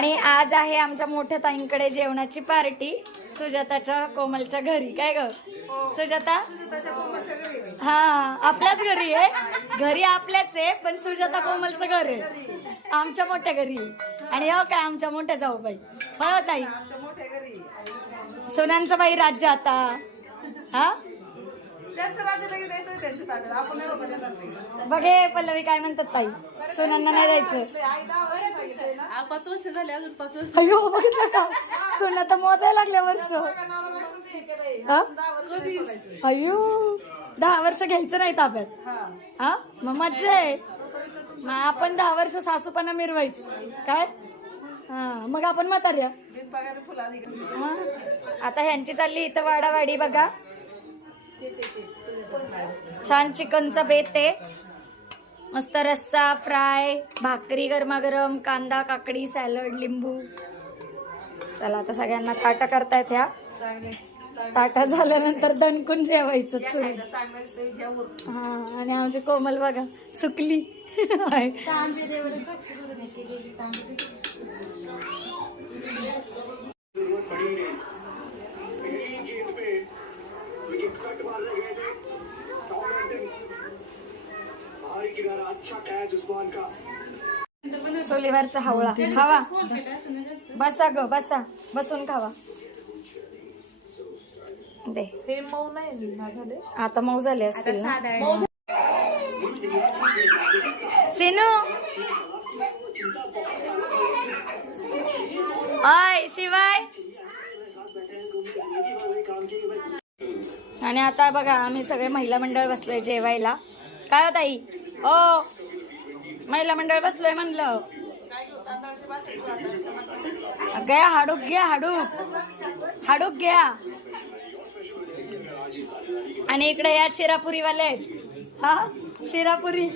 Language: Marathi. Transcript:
आणि आज आहे आमच्या मोठ्या ताईंकडे जेवणाची पार्टी सुजाताच्या कोमलच्या घरी. काय ग सुजाता? हा आपल्याच घरी आहे. घरी आपल्याच आहे पण सुजाता कोमलचं घर आहे आमच्या मोठ्या घरी. आणि हो काय आमच्या मोठ्या जाऊबाई हो ताई सोनांचं बाई राज्य आता. हा बघे पल्लवी काय म्हणतात ताई सोनांना नाही जायचं. अयो बघितलं का सोना तर मोजायला लागल्या वर्ष. अयो 10 वर्ष घ्यायचं नाही ताब्यात. हा मग मज्जा आहे. मग आपण 10 वर्ष सासूपणा मिरवायचं काय. हा मग आपण म्हाताऱ्या. आता ह्यांची चालली इथं वाडावाडी बघा. छान चिकनचा बेत आहे. मस्त रस्सा फ्राय भाकरी गरमागरम कांदा काकडी सॅलड लिंबू. चला आता सगळ्यांना ताटा करतायत. ह्या ताटा झाल्यानंतर दणकून जेवायचं. हा आणि आमची कोमल बघा सुकली. चुलीवरचा हवळा खावा. बसा ग बसा बसून खावा. दे आता मऊ झाले असतील ना. सिनू आय शिवाय. आणि आता बघा आम्ही सगळे महिला मंडळ बसलोय जेवायला. काय होत आई? ओ महिला मंडळ बसलोय म्हणलं. गया हाडूक घ्या हाडूक हाडूक घ्या. आणि इकडे या शिरापुरी वाले आहेत. हा शिरापुरी